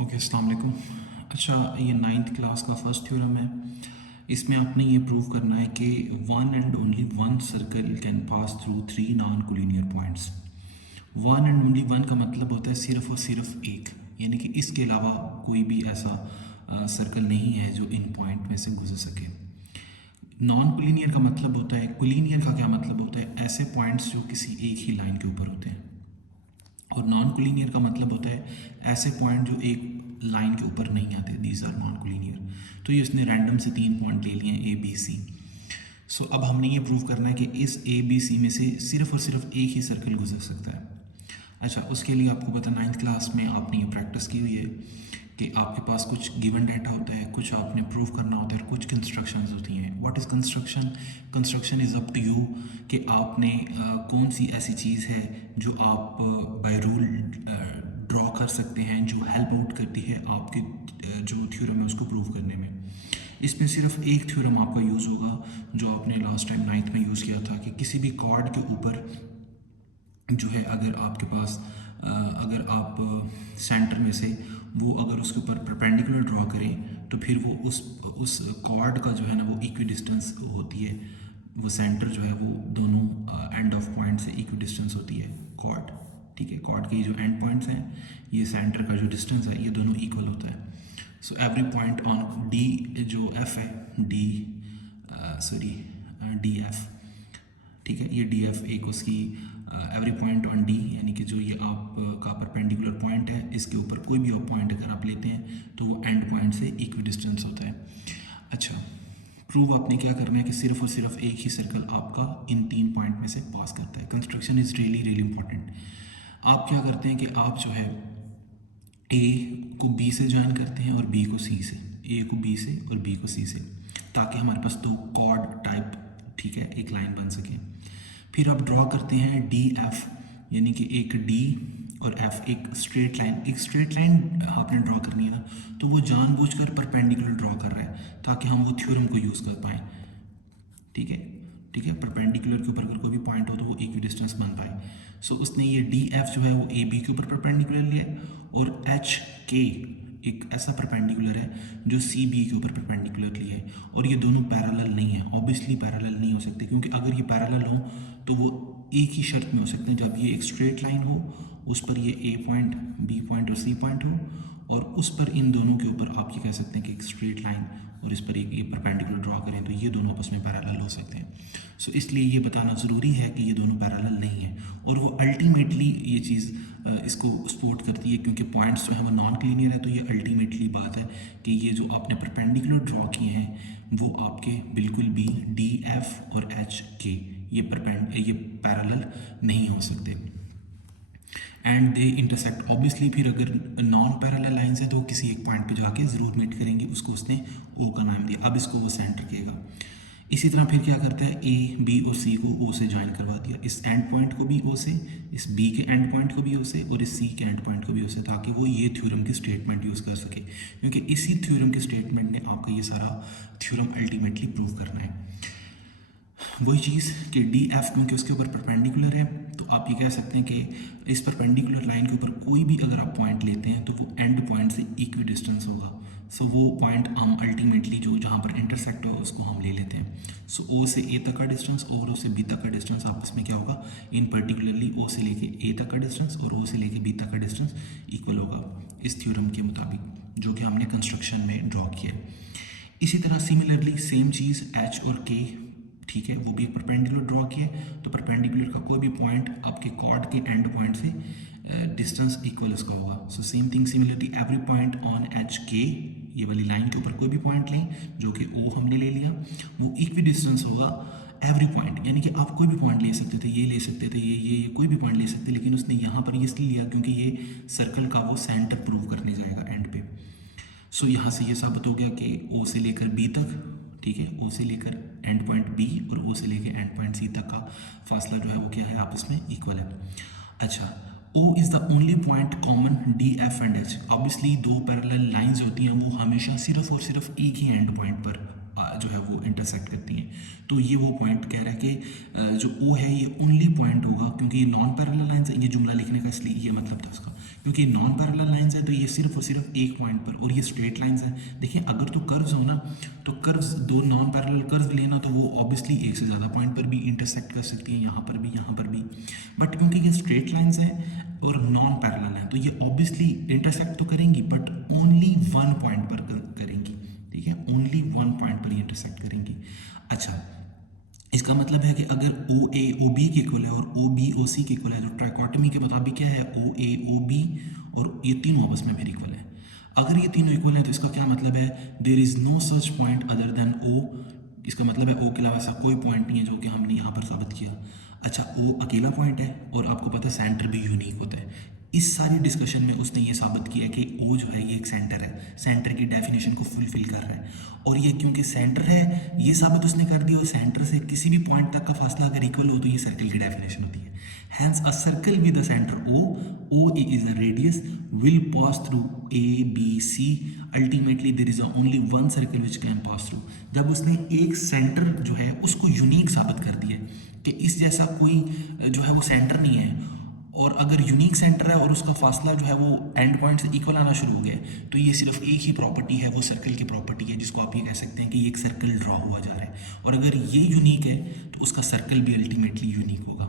Okay, अस्सलाम वालेकुम। अच्छा, ये नाइन्थ क्लास का फर्स्ट थ्योरम है। इसमें आपने ये प्रूव करना है कि one and only one circle can pass through three non collinear points. One and only one का मतलब होता है सिर्फ और सिर्फ एक, यानी कि इसके अलावा कोई भी ऐसा सर्कल नहीं है जो इन पॉइंट में से गुजर सके। नॉन कोलिनियर का मतलब होता है, कोलिनियर का क्या मतलब होता है, ऐसे पॉइंट्स जो किसी एक ही लाइन के ऊपर होते हैं। और नॉन कोलिनियर का मतलब होता है ऐसे पॉइंट जो एक लाइन के ऊपर नहीं आते, दीज आर नॉन कोलिनियर। तो ये उसने रैंडम से 3 पॉइंट ले लिए हैं, ए बी सी। सो अब हमने ये प्रूव करना है कि इस ए बी सी में से सिर्फ और सिर्फ एक ही सर्कल गुजर सकता है। अच्छा, उसके लिए आपको पता, नाइन्थ क्लास में आपने ये प्रैक्टिस की हुई है कि आपके पास कुछ गिवन डाटा होता है, कुछ आपने प्रूव करना होता है और कुछ कंस्ट्रक्शंस होती हैं। What is construction? Construction is up to you कि आपने कौन सी ऐसी चीज़ है जो आप बाय रूल ड्रॉ कर सकते हैं, जो हेल्प आउट करती है आपके जो थ्योरम है उसको प्रूव करने में। इसमें सिर्फ एक थ्योरम आपका यूज़ होगा जो आपने लास्ट टाइम नाइन्थ में यूज़ किया था कि किसी भी कार्ड के ऊपर जो है, अगर आपके पास अगर आप सेंटर में से वो अगर उसके ऊपर परपेंडिकुलर ड्रॉ करें तो फिर वो उस कॉर्ड का जो है ना वो इक्वी डिस्टेंस होती है। वो सेंटर जो है वो दोनों एंड ऑफ पॉइंट से इक्वी डिस्टेंस होती है कॉर्ड। ठीक है, कॉर्ड के जो एंड पॉइंट्स हैं, ये सेंटर का जो डिस्टेंस है, ये दोनों इक्वल होता है। So every point on D, जो एफ है, डी डी एफ, ठीक है, ये डी एफ एक उसकी एवरी पॉइंट ऑन डी, यानी कि जो ये आपका परपेंडिकुलर पॉइंट है, इसके ऊपर कोई भी पॉइंट अगर आप लेते हैं तो वो एंड पॉइंट से इक्वी डिस्टेंस होता है। अच्छा, प्रूव आपने क्या करना है कि सिर्फ और सिर्फ एक ही सर्कल आपका इन 3 पॉइंट में से पास करता है। Construction is really really important. आप क्या करते हैं कि आप जो है ए को बी से ज्वाइन करते हैं और बी को सी से, ए को बी से और बी को सी से, ताकि हमारे पास 2 कॉर्ड टाइप, ठीक है, एक लाइन बन सके। फिर आप ड्रॉ करते हैं डी एफ, यानी कि एक डी और एफ, एक स्ट्रेट लाइन। एक स्ट्रेट लाइन आपने ड्रॉ करनी है ना, तो वो जानबूझकर परपेंडिकुलर ड्रॉ कर रहा है ताकि हम वो थ्योरम को यूज़ कर पाएँ। ठीक है, ठीक है, परपेंडिकुलर के ऊपर अगर कोई भी पॉइंट हो तो वो इक्वी डिस्टेंस बन पाए। सो उसने ये डी एफ जो है वो ए बी के ऊपर परपेंडिकुलर लिया, और एच के एक ऐसा परपेंडिकुलर है जो सी बी के ऊपर परपेंडिकुलर लिया है। और ये दोनों पैरेलल नहीं है, ऑब्वियसली पैरेलल नहीं हो सकते, क्योंकि अगर ये पैरेलल हो तो वो एक ही शर्त में हो सकते हैं, जब ये एक स्ट्रेट लाइन हो, उस पर ये ए पॉइंट, बी पॉइंट और सी पॉइंट हो, और उस पर इन दोनों के ऊपर आप ये कह सकते हैं कि एक स्ट्रेट लाइन, और इस पर एक ये परपेंडिकुलर ड्रॉ करें तो ये दोनों आपस में पैरेलल हो सकते हैं। सो इसलिए ये बताना ज़रूरी है कि ये दोनों पैरेलल नहीं है, और वो अल्टीमेटली ये चीज़ इसको सपोर्ट करती है, क्योंकि पॉइंट्स जो है वो नॉन क्लीनियर है। तो ये अल्टीमेटली बात है कि ये जो आपने परपेंडिकुलर ड्रॉ किए हैं वो आपके बिल्कुल भी डी एफ और एच के ये पैरेलल नहीं हो सकते, एंड दे इंटरसेक्ट। ऑब्वियसली फिर अगर नॉन पैरेलल लाइंस है तो किसी एक पॉइंट पे जाके ज़रूर मीट करेंगे, उसको उसने ओ का नाम दिया। अब इसको वो सेंटर कहेगा। इसी तरह फिर क्या करता है, ए बी और सी को ओ से ज्वाइन करवा दिया, इस एंड पॉइंट को भी ओ से, इस बी के एंड पॉइंट को भी ओ से, और इस सी के एंड पॉइंट को भी ओ से, ताकि वो ये थ्योरम की स्टेटमेंट यूज़ कर सके, क्योंकि इसी थ्योरम के स्टेटमेंट ने आपका ये सारा थ्योरम अल्टीमेटली प्रूव करना है। वही चीज़ कि डी एफ क्योंकि उसके ऊपर परपेंडिकुलर है, तो आप ये कह सकते हैं कि इस परपेंडिकुलर लाइन के ऊपर कोई भी अगर आप पॉइंट लेते हैं तो वो एंड पॉइंट से इक्वी डिस्टेंस होगा। सो वो पॉइंट हम अल्टीमेटली जो जहाँ पर इंटरसेक्ट हो उसको हम ले लेते हैं। सो ओ से ए तक का डिस्टेंस और ओ से बी तक का डिस्टेंस आपस में क्या होगा, इन पर्टिकुलरली ओ से लेके ए तक का डिस्टेंस और ओ से लेके बी तक का डिस्टेंस इक्वल होगा, इस थ्योरम के मुताबिक, जो कि हमने कंस्ट्रक्शन में ड्रॉ किया है। इसी तरह सिमिलरली सेम चीज़ एच और के, ठीक है, वो भी एक परपेंडिकुलर ड्रॉ किए, तो परपेंडिकुलर का कोई भी पॉइंट आपके कॉर्ड के एंड पॉइंट से डिस्टेंस इक्वल उसका होगा। So same thing similarly every point on H के, ये वाली लाइन के ऊपर कोई भी पॉइंट लें जो कि ओ हमने ले लिया, वो इक्वी डिस्टेंस होगा एवरी पॉइंट, यानी कि आप कोई भी पॉइंट ले सकते थे, ये ले सकते थे, ये कोई भी पॉइंट ले सकते, लेकिन उसने यहाँ पर ये इसलिए लिया क्योंकि ये सर्कल का वो सेंटर प्रूव करने जाएगा एंड पे। सो यहाँ से ये साबित हो गया कि ओ से लेकर बी तक, ठीक है, ओ से लेकर एंड पॉइंट बी और ओ से लेकर एंड पॉइंट सी तक का फासला जो है वो क्या है, आपस में इक्वल है। अच्छा, O is the only point common D F and H. Obviously 2 parallel lines होती हैं, वो हमेशा सिर्फ और सिर्फ एक ही एंड पॉइंट पर जो है वो इंटरसेक्ट करती हैं। तो ये वो पॉइंट कह रहा है कि जो ओ है ये ओनली पॉइंट होगा, क्योंकि ये नॉन पैरेलल लाइंस है। ये जुमला लिखने का इसलिए ये मतलब था इसका, क्योंकि नॉन पैरेलल लाइंस है तो ये सिर्फ और सिर्फ एक पॉइंट पर, और ये स्ट्रेट लाइंस है। देखिए अगर तो कर्व्स हो ना, तो कर्व्स दो नॉन पैरेलल कर्व्स लेना तो वो ऑब्वियसली एक से ज़्यादा पॉइंट पर भी इंटरसेक्ट कर सकती है, यहाँ पर भी, यहाँ पर भी। बट क्योंकि ये स्ट्रेट लाइंस है और नॉन पैरेलल है तो ये ऑब्वियसली इंटरसेक्ट तो करेंगी बट ओनली वन पॉइंट पर करेंगी। ठीक है, ओनली वन पॉइंट पर इंटरसेक्ट करेंगी। अच्छा, इसका मतलब है कि अगर ओ ए ओ बी के इक्वल है और ओ बी ओ सी के इक्वल है, तो ट्राइकोटमी के मुताबिक क्या है, ओ ए ओ बी और ये तीनों आपस में मेरे इक्वल है। अगर ये तीनों इक्वल है तो इसका क्या मतलब है, there is no such point other than O. इसका मतलब है ओ के अलावा ऐसा कोई पॉइंट नहीं है, जो कि हमने यहाँ पर साबित किया। अच्छा, ओ अकेला पॉइंट है और आपको पता है सेंटर भी यूनिक होता है। इस सारी डिस्कशन में उसने ये साबित किया कि ओ जो है ये एक सेंटर है, सेंटर की डेफिनेशन को फुलफिल कर रहा है। और ये क्योंकि सेंटर है ये साबित उसने कर दिया, और सेंटर से किसी भी पॉइंट तक का फासला अगर इक्वल हो तो ये सर्कल की डेफिनेशन होती है। Hence a circle with a centre O A is a radius will pass through A B C, ultimately there is only one circle which can pass through. जब उसने एक सेंटर जो है उसको यूनिक साबित कर दिया कि इस जैसा कोई जो है वो सेंटर नहीं है, और अगर यूनिक सेंटर है और उसका फासला जो है वो एंड पॉइंट से इक्वल आना शुरू हो गया है, तो ये सिर्फ एक ही प्रॉपर्टी है, वो सर्कल की प्रॉपर्टी है, जिसको आप ये कह सकते हैं कि ये एक सर्कल ड्रॉ हुआ जा रहा है। और अगर ये यूनिक है तो उसका सर्कल भी अल्टीमेटली यूनिक होगा।